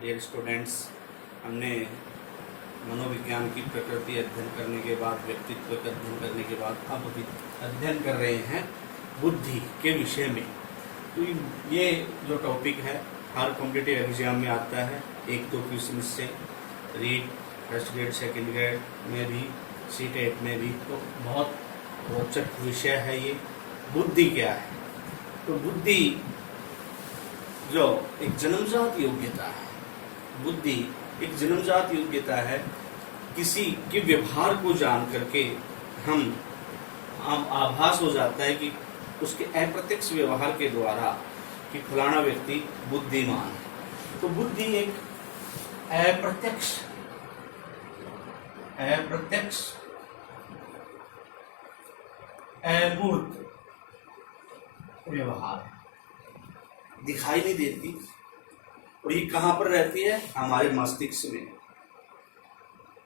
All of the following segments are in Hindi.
डियर स्टूडेंट्स, हमने मनोविज्ञान की प्रकृति अध्ययन करने के बाद, व्यक्तित्व का अध्ययन करने के बाद अब अध्ययन कर रहे हैं बुद्धि के विषय में। तो ये जो टॉपिक है हर कॉम्पिटिटिव एग्जाम में आता है, 1-2 क्वेश्चन से read first grade second grade में भी, C-TET में भी। तो बहुत रोचक विषय है ये। बुद्धि क्या है? तो बुद्धि जो एक जन्मजात योग्यता है, बुद्धि एक जन्मजात योग्यता है। किसी के व्यवहार को जान करके हम आभास हो जाता है कि उसके अप्रत्यक्ष व्यवहार के द्वारा कि फलाना व्यक्ति बुद्धिमान है। तो बुद्धि एक अप्रत्यक्ष अमूर्त व्यवहार है, दिखाई नहीं देती। और ये कहाँ पर रहती है? हमारे मस्तिष्क में।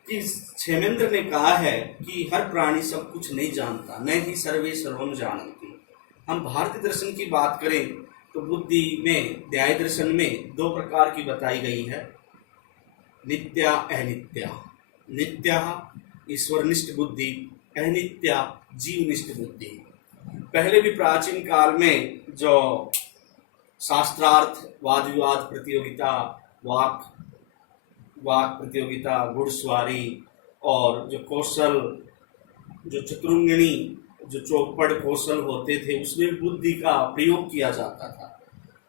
कि क्षेमेंद्र ने कहा है कि हर प्राणी सब कुछ नहीं जानता, न ही सर्वे सर्वम जानती। हम भारतीय दर्शन की बात करें तो बुद्धि में, न्याय दर्शन में 2 प्रकार की बताई गई है, नित्या अनित्या। नित्या ईश्वरनिष्ठ बुद्धि, अनित्या जीवनिष्ठ बुद्धि। पहले भी प्राचीन काल में जो शास्त्रार्थ, वाद विवाद प्रतियोगिता, वाक प्रतियोगिता, घुड़सवारी और जो कौशल, जो चतुरंगिणी, जो चौपड़ कौशल होते थे, उसमें बुद्धि का प्रयोग किया जाता था।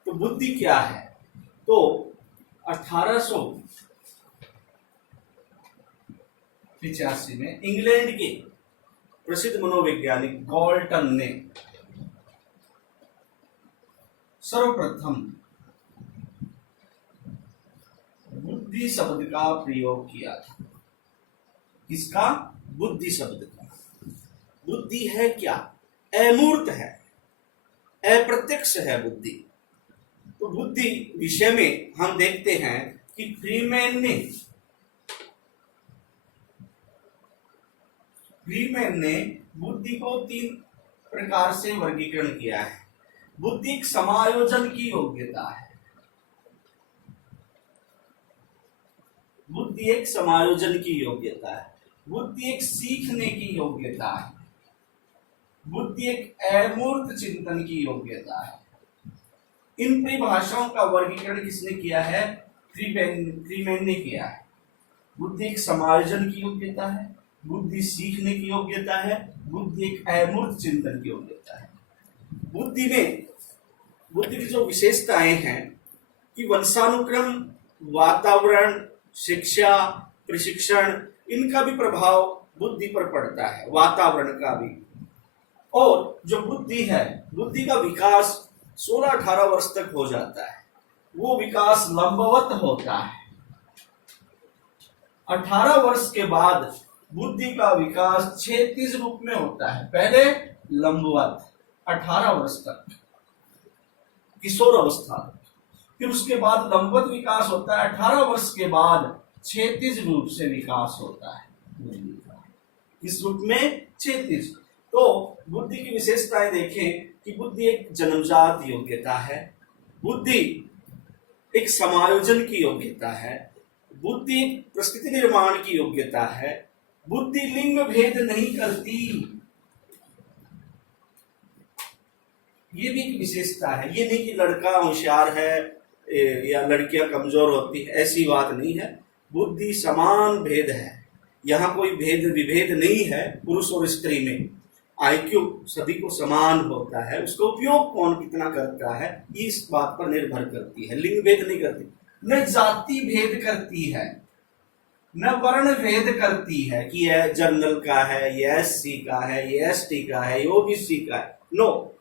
तो बुद्धि क्या है? तो 1885 में इंग्लैंड के प्रसिद्ध मनोवैज्ञानिक गॉल्टन ने सर्वप्रथम बुद्धि शब्द का प्रयोग किया था। किसका? बुद्धि शब्द का। बुद्धि है क्या? अमूर्त है, अप्रत्यक्ष है बुद्धि। तो बुद्धि विषय में हम देखते हैं कि फ्रीमैन ने बुद्धि को 3 प्रकार से वर्गीकरण किया है। बुद्धि एक समायोजन की योग्यता है। बुद्धि एक समायोजन की योग्यता है। बुद्धि एक सीखने की योग्यता है। बुद्धि एक अमूर्त चिंतन की योग्यता है। इन परिभाषाओं का वर्गीकरण किसने किया है? फ्रीमैन ने किया है। बुद्धि एक समायोजन की योग्यता है, बुद्धि सीखने की योग्यता है, बुद्धि एक अमूर्त चिंतन की योग्यता है। बुद्धि की जो विशेषताएं हैं कि वंशानुक्रम, वातावरण, शिक्षा, प्रशिक्षण, इनका भी प्रभाव बुद्धि पर पड़ता है, वातावरण का भी। और जो बुद्धि है, बुद्धि का विकास 16-18 वर्ष तक हो जाता है। वो विकास लंबवत होता है। 18 वर्ष के बाद बुद्धि का विकास क्षैतिज रूप में होता है। पहले लंबवत 18 वर्ष तक, किशोर अवस्था, फिर उसके बाद लंबवत विकास होता है। 18 वर्ष के बाद क्षैतिज रूप से विकास होता है। इस रूप में क्षैतिज। तो बुद्धि की विशेषताएं देखें कि बुद्धि एक जन्मजात योग्यता है, बुद्धि एक समायोजन की योग्यता है, बुद्धि एक परिस्थिति निर्माण की योग्यता है, बुद्धि लिंग भेद नहीं करती। ये भी एक विशेषता है। ये नहीं कि लड़का होशियार है या लड़कियां कमजोर होती है, ऐसी बात नहीं है। बुद्धि समान भेद है, यहाँ कोई भेद विभेद नहीं है। पुरुष और स्त्री में IQ सभी को समान होता है। उसका उपयोग कौन कितना करता है, ये इस बात पर निर्भर करती है। लिंग भेद नहीं करती, न जाति भेद करती है, न वर्ण भेद करती है कि यह जनरल का है, ये SC का है, ये ST का है, ये OBC का है। नो,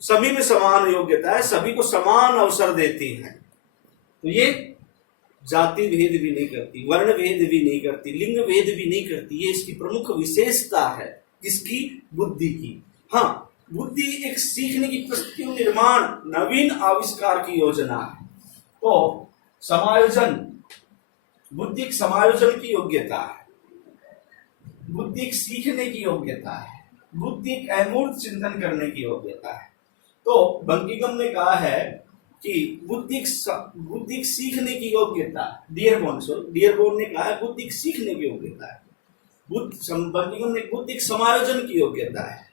सभी में समान योग्यता है, सभी को समान अवसर देती है। तो ये जाति भेद भी नहीं करती, वर्ण भेद भी नहीं करती, लिंग भेद भी नहीं करती। ये इसकी प्रमुख विशेषता है, इसकी बुद्धि की। हाँ, बुद्धि एक सीखने की परिस्थिति निर्माण, नवीन आविष्कार की योजना है। तो समायोजन, बुद्धि एक समायोजन की योग्यता है, बुद्धि एक सीखने की योग्यता है, बुद्धि एक अमूर्त चिंतन करने की योग्यता है। तो बंकिमचंद्र ने कहा है कि बुद्धि सीखने की योग्यता, डियरबोर्न ने कहा है बुद्धि सीखने की योग्यता है, बुद्धि समायोजन की योग्यता है।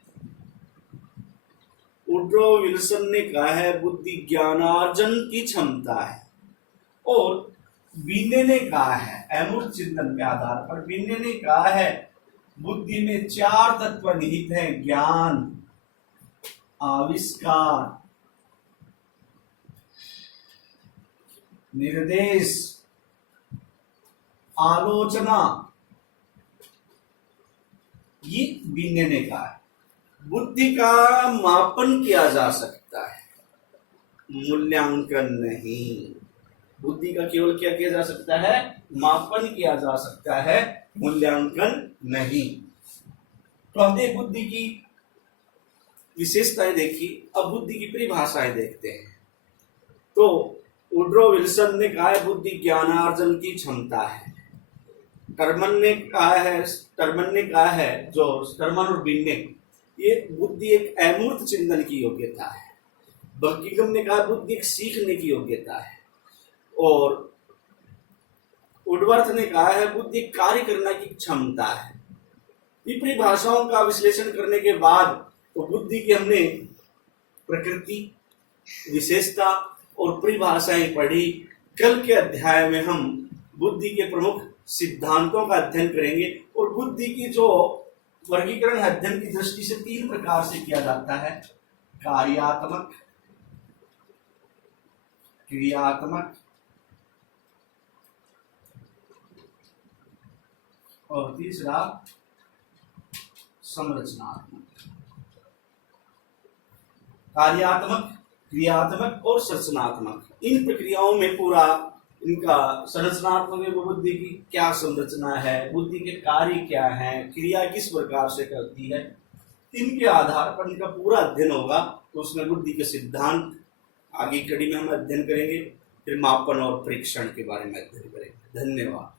वुड्रो विल्सन ने कहा है बुद्धि ज्ञानार्जन की क्षमता है। और बिन्ने ने कहा है, अमूर्त चिंतन के आधार पर बिन्ने ने कहा है बुद्धि में 4 तत्व निहित है: ज्ञान, आविष्कार, निर्देश, आलोचना। ये बिन्ने ने कहा है। बुद्धि का मापन किया जा सकता है, मूल्यांकन नहीं। बुद्धि का केवल क्या किया जा सकता है? मापन किया जा सकता है, मूल्यांकन नहीं। तो हमने बुद्धि की विशेषताएं देखी, अब बुद्धि की परिभाषाएं देखते हैं। तो वुड्रो विल्सन ने कहा है बुद्धि ज्ञानार्जन की क्षमता है। टर्मन ने कहा है जो टर्मन और बिन्ने, ये बुद्धि एक अमूर्त चिंतन की योग्यता है। बर्किंघम ने कहा बुद्धि एक सीखने की योग्यता है। और वुडवर्थ ने कहा है बुद्धि कार्य करने की क्षमता है। ये परिभाषाओं का विश्लेषण करने के बाद तो बुद्धि की हमने प्रकृति, विशेषता और परिभाषाएं पढ़ी। कल के अध्याय में हम बुद्धि के प्रमुख सिद्धांतों का अध्ययन करेंगे। और बुद्धि की जो वर्गीकरण अध्ययन की दृष्टि से 3 प्रकार से किया जाता है: कार्यात्मक, क्रियात्मक और तीसरा संरचनात्मक। कार्यात्मक, क्रियात्मक और संरचनात्मक, इन प्रक्रियाओं में पूरा इनका संरचनात्मक बुद्धि की क्या संरचना है, बुद्धि के कार्य क्या है, क्रिया किस प्रकार से करती है, इनके आधार पर इनका पूरा अध्ययन होगा। तो उसमें बुद्धि के सिद्धांत आगे कड़ी में हम अध्ययन करेंगे, फिर मापन और परीक्षण के बारे में अध्ययन करेंगे। धन्यवाद।